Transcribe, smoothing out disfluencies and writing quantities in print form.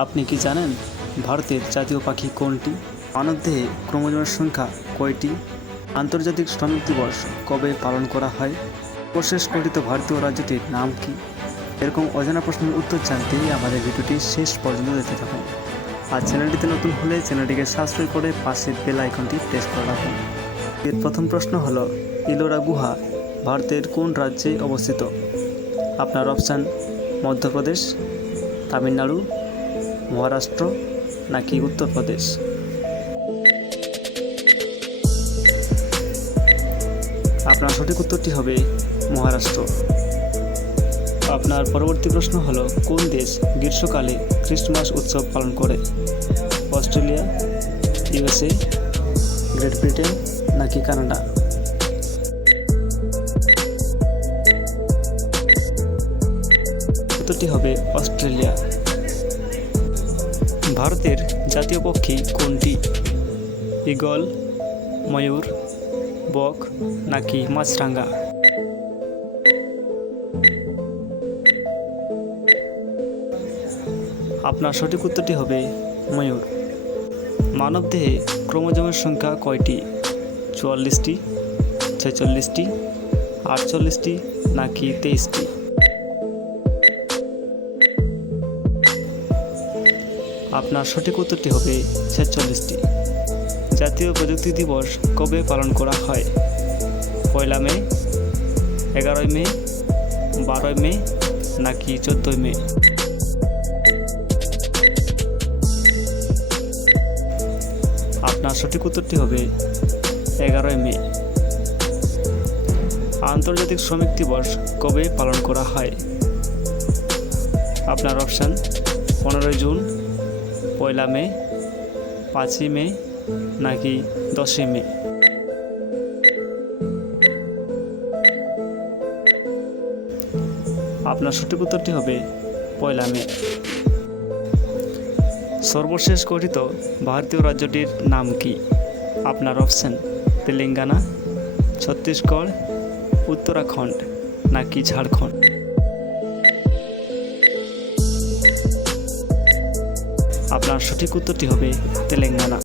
আপনি কি জানেন ভারতের জাতীয় পাখি কোনটি? মানবদেহে ক্রোমোজোমের সংখ্যা কয়টি? আন্তর্জাতিক শ্রমিক দিবস কবে পালন করা হয়? সর্বশেষ গঠিত ভারতীয় রাজ্যটির নাম কি? এরকম অজানা প্রশ্নের উত্তর জানতে আমাদের ভিডিওটি শেষ পর্যন্ত দেখতে থাকুন। আর চ্যানেলটিতে নতুন হলে চ্যানেলটিকে সাবস্ক্রাইব করে পাশের বেল আইকনটি প্রেস করে রাখুন। এর প্রথম প্রশ্ন হলো, ইলোরা গুহা ভারতের কোন রাজ্যে অবস্থিত? আপনার অপশান মধ্যপ্রদেশ, তামিলনাড়ু, মহারাষ্ট্র নাকি উত্তরপ্রদেশ? আপনার সঠিক উত্তরটি হবে মহারাষ্ট্র। আপনার পরবর্তী প্রশ্ন হলো, কোন দেশ গ্রীষ্মকালে ক্রিসমাস উৎসব পালন করে? অস্ট্রেলিয়া, ইউএসএ, গ্রেট ব্রিটেন নাকি কানাডা? উত্তরটি হবে অস্ট্রেলিয়া। ভারতের জাতীয় পক্ষী কোনটি? ঈগল, ময়ূর, বক নাকি মাছরাঙা? আপনার সঠিক উত্তরটি হবে ময়ূর। মানবদেহে ক্রোমোজোমের সংখ্যা কয়টি? 44টি, 46টি, 48টি নাকি 23টি? আপনার সঠিক উত্তরটি হবে 46টি। জাতীয় প্রযুক্তি দিবস কবে পালন করা হয়? 1 মে, 11 মে, 12 মে নাকি 14 মে? আপনার সঠিক উত্তরটি হবে 11 মে। আন্তর্জাতিক শ্রমিক দিবস কবে পালন করা হয়? আপনার অপশান 15 জুন, 1 মে, 5 মে নাকি 10 মে? আপনার সঠিক উত্তরটি হবে 1 মে। সর্বশেষ গঠিত ভারতীয় রাজ্যটির নাম কি? আপনার অপশান তেলেঙ্গানা, ছত্তিশগড়, উত্তরাখণ্ড নাকি ঝাড়খণ্ড? আপনার সঠিক উত্তরটি হবে তেলেঙ্গানা।